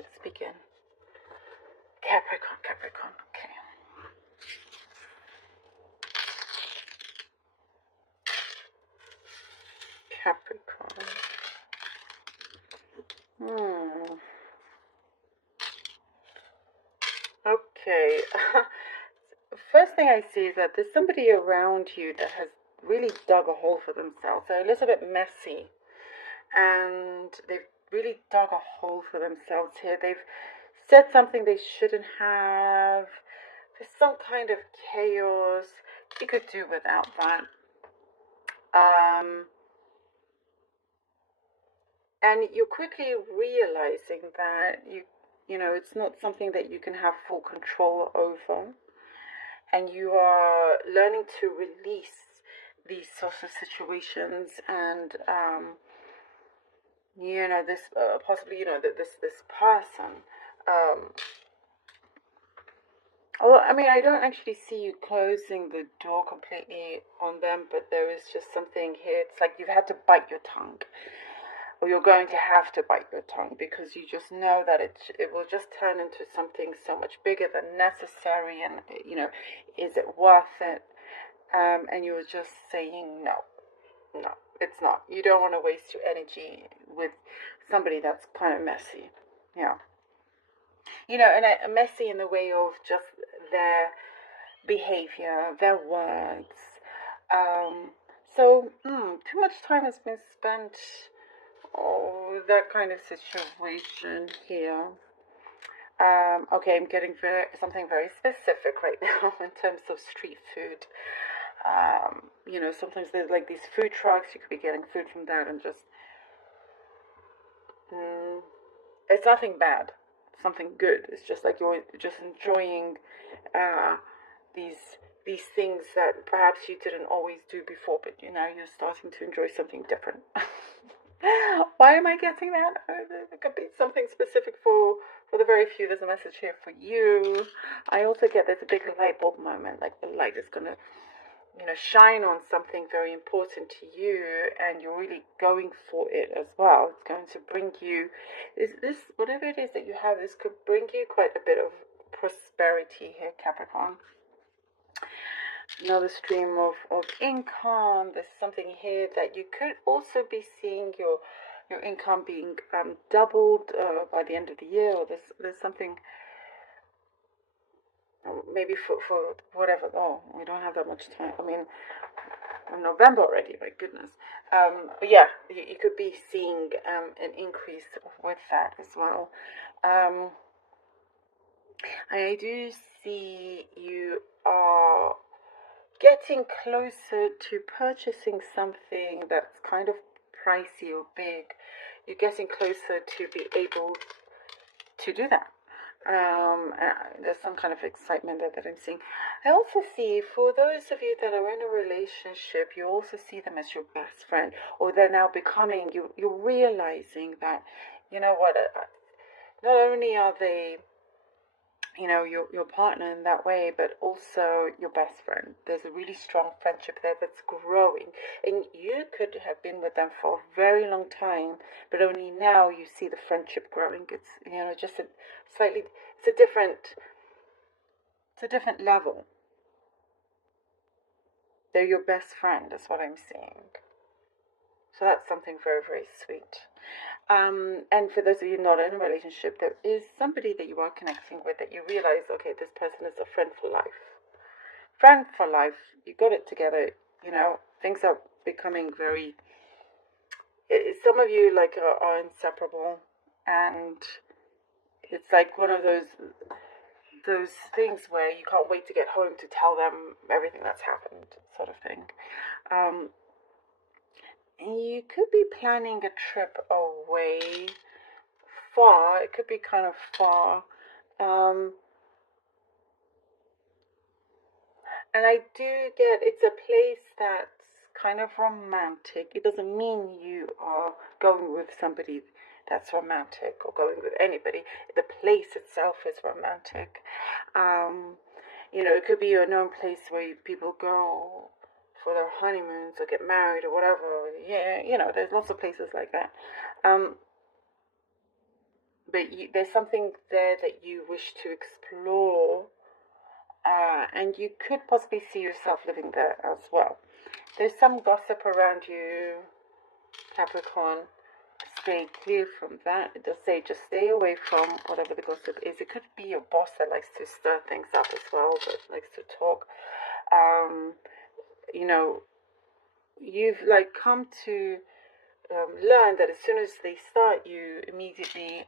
Let's begin. Capricorn, Capricorn, okay. Capricorn. Okay. First thing I see is that there's somebody around you that has really dug a hole for themselves. They're a little bit messy, and they've really dug a hole for themselves here. They've said something they shouldn't have. There's some kind of chaos. You could do without that. And you're quickly realizing that you know, it's not something that you can have full control over, and you are learning to release these sorts of situations, and you know, this possibly, you know, that this person. Well, I mean, I don't actually see you closing the door completely on them, but there is just something here. It's like you've had to bite your tongue, or you're going to have to bite your tongue, because you just know that it will just turn into something so much bigger than necessary, and you know, is it worth it? And you're just saying no, it's not. You don't want to waste your energy with somebody that's kind of messy, yeah. You know, and messy in the way of just their behavior, their words. So too much time has been spent. Oh, that kind of situation here. Okay, I'm getting something very specific right now in terms of street food. You know, sometimes there's like these food trucks. You could be getting food from that, and just it's nothing bad, something good. It's just like you're just enjoying these these things that perhaps you didn't always do before, but you know, you're starting to enjoy something different. Why am I getting that? It could be something specific for the very few. There's a message here for you. I also get there's a big light bulb moment, like the light is gonna, you know, shine on something very important to you, and you're really going for it as well. It's going to bring you this whatever it is that you have. This could bring you quite a bit of prosperity here, Capricorn. Another stream of income. There's something here that you could also be seeing your income being doubled by the end of the year, or there's something maybe for whatever. Oh, we don't have that much time. I mean, November already, my goodness. But yeah, you could be seeing an increase with that as well. I do see you are getting closer to purchasing something that's kind of pricey or big. You're getting closer to be able to do that. There's some kind of excitement there that I'm seeing. I also see, for those of you that are in a relationship, you also see them as your best friend, or they're now becoming, you're realizing that, you know what, not only are they, you know, your partner in that way, but also your best friend. There's a really strong friendship there that's growing, and you could have been with them for a very long time, but only now you see the friendship growing. It's, you know, just a slightly, it's a different level. They're your best friend, is what I'm seeing. So that's something very, very sweet. And for those of you not in a relationship, there is somebody that you are connecting with that you realize, okay, this person is a friend for life. Friend for life. You got it together. You know, things are becoming very. Some of you like are inseparable, and it's like one of those things where you can't wait to get home to tell them everything that's happened, sort of thing. You could be planning a trip away far. It could be kind of far. And I do get it's a place that's kind of romantic. It doesn't mean you are going with somebody that's romantic or going with anybody. The place itself is romantic. You know, it could be a known place where people go for their honeymoons or get married or whatever. Yeah, you know, there's lots of places like that. but there's something there that you wish to explore, and you could possibly see yourself living there as well. There's some gossip around you, Capricorn. Stay clear from that. It does say just stay away from whatever the gossip is. It could be your boss that likes to stir things up as well, that likes to talk. You know, you've like come to learn that as soon as they start, you immediately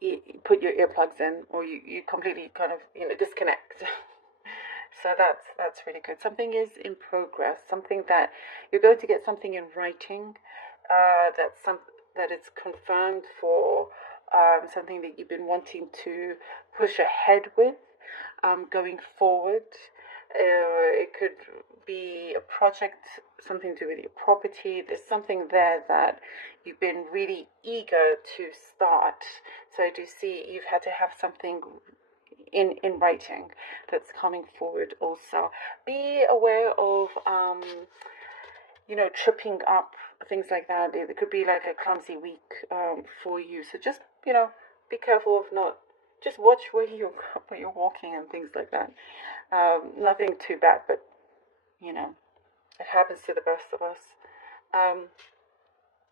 you put your earplugs in, or you completely kind of disconnect. So that's really good. Something is in progress. Something that you're going to get something in writing. That it's confirmed for something that you've been wanting to push ahead with going forward. It could be a project, something to do with your property. There's something there that you've been really eager to start. So I do see you've had to have something in writing that's coming forward also. Be aware of tripping up, things like that. It could be like a clumsy week for you. So just be careful of not. Just watch where you're walking and things like that. Nothing too bad, but it happens to the best of us.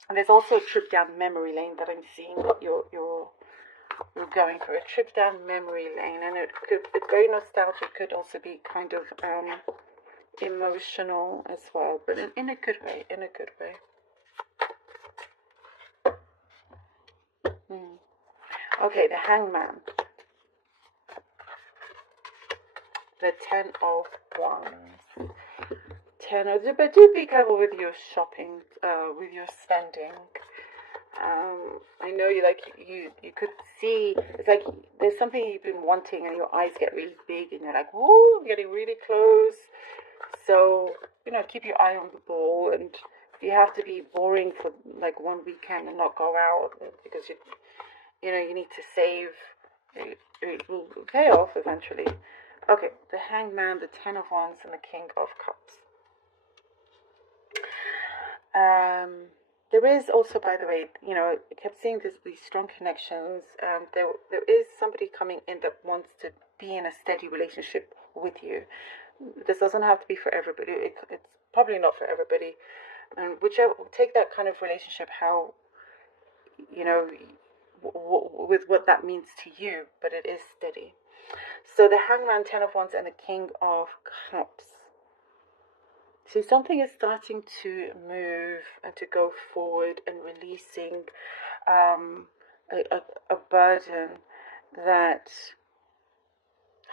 And there's also a trip down memory lane that I'm seeing. You're going through a trip down memory lane, and it's very nostalgic. Could also be kind of emotional as well, but in a good way. Okay, the Hangman, the 10 of Wands. But do be careful with your shopping, with your spending. I know you could see, it's like there's something you've been wanting and your eyes get really big and you're like, whoa, I'm getting really close. So, keep your eye on the ball, and if you have to be boring for like one weekend and not go out because you need to save, it will pay off eventually. Okay, the Hangman, the 10 of Wands, and the King of Cups. There is also, by the way, I kept seeing these strong connections. There is somebody coming in that wants to be in a steady relationship with you. This doesn't have to be for everybody. It's probably not for everybody. And take that kind of relationship, how, with what that means to you, but it is steady. So the Hangman, 10 of Wands, and the King of Cups. So something is starting to move and to go forward and releasing a burden that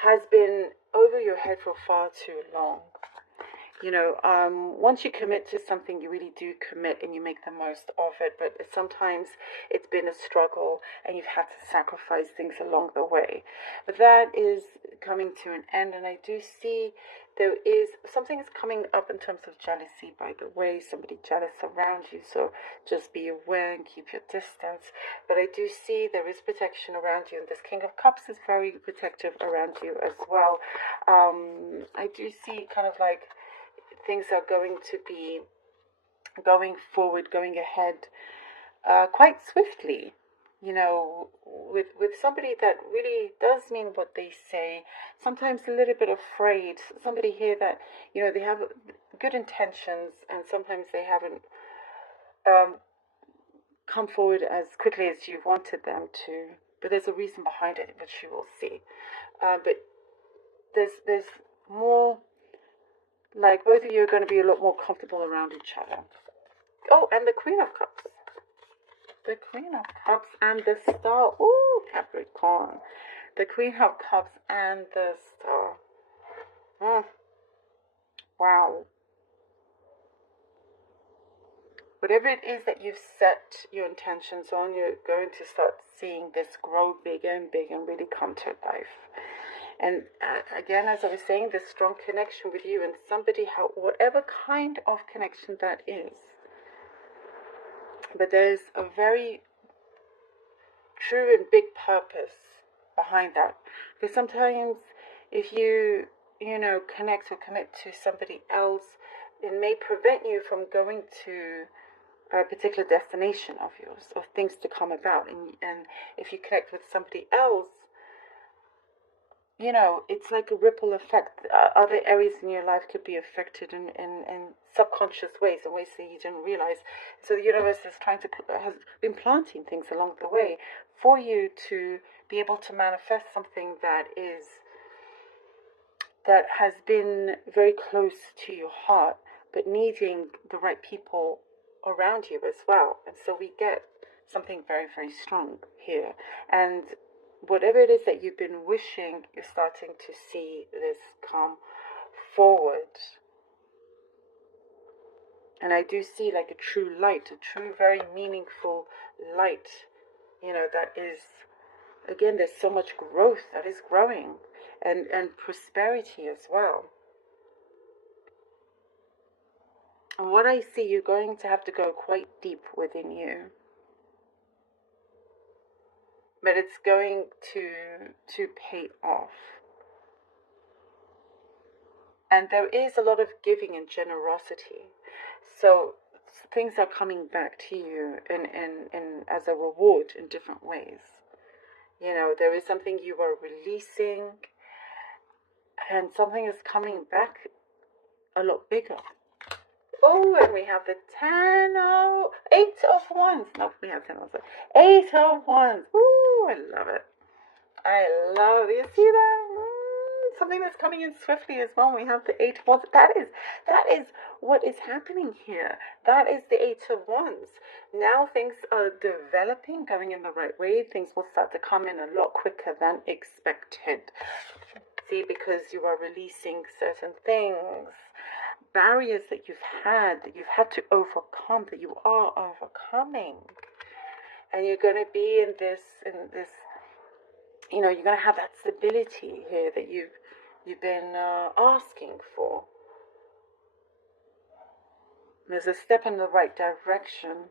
has been over your head for far too long. Once you commit to something, you really do commit and you make the most of it. But sometimes it's been a struggle and you've had to sacrifice things along the way. But that is coming to an end, and I do see something is coming up in terms of jealousy, by the way, somebody jealous around you. So just be aware and keep your distance. But I do see there is protection around you, and this King of Cups is very protective around you as well. I do see kind of like things are going to be going forward, going ahead quite swiftly, with somebody that really does mean what they say, sometimes a little bit afraid, somebody here that, they have good intentions and sometimes they haven't come forward as quickly as you wanted them to, but there's a reason behind it, which you will see. But there's more, like both of you are going to be a lot more comfortable around each other. Oh, and the Queen of Cups. The Queen of Cups and the Star. Ooh, Capricorn. The Queen of Cups and the Star. Wow. Whatever it is that you've set your intentions on, you're going to start seeing this grow bigger and bigger and really come to life. And again, as I was saying, this strong connection with you and somebody, whatever kind of connection that is. But there's a very true and big purpose behind that. Because sometimes if you connect or commit to somebody else, it may prevent you from going to a particular destination of yours, or things to come about. And if you connect with somebody else, you know, it's like a ripple effect. Other areas in your life could be affected in subconscious ways, in ways that you didn't realize. So the universe is has been planting things along the way for you to be able to manifest something that has been very close to your heart, but needing the right people around you as well. And so we get something very, very strong here. And whatever it is that you've been wishing, you're starting to see this come forward. And I do see like a true light, a true, very meaningful light, you know, that is, again, there's so much growth that is growing, and prosperity as well. And what I see, you're going to have to go quite deep within you. But it's going to pay off. And there is a lot of giving and generosity. So things are coming back to you in as a reward in different ways. You know, there is something you are releasing, and something is coming back a lot bigger. Oh, and we have the 8 of wands. Nope, we have 10 of wands. 8 of wands. Ooh, I love it. I love it. You see that? Something that's coming in swiftly as well. We have the 8 of wands. That is what is happening here. That is the 8 of wands. Now things are developing, going in the right way. Things will start to come in a lot quicker than expected. See, because you are releasing certain things. Barriers that you've had to overcome, that you are overcoming, and you're going to be in this, you know, you're going to have that stability here that you've been asking for. There's a step in the right direction,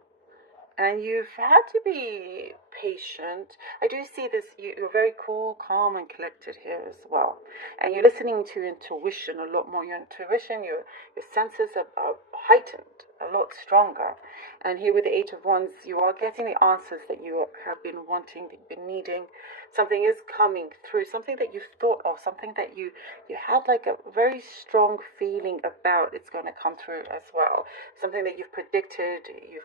and you've had to be patient. I do see this, you're very cool, calm, and collected here as well. And you're listening to intuition a lot more. Your intuition, your senses are heightened, a lot stronger. And here with the 8 of wands, you are getting the answers that you have been wanting, that you've been needing. Something is coming through, something that you've thought of, something that you had like a very strong feeling about. It's going to come through as well. Something that you've predicted, you've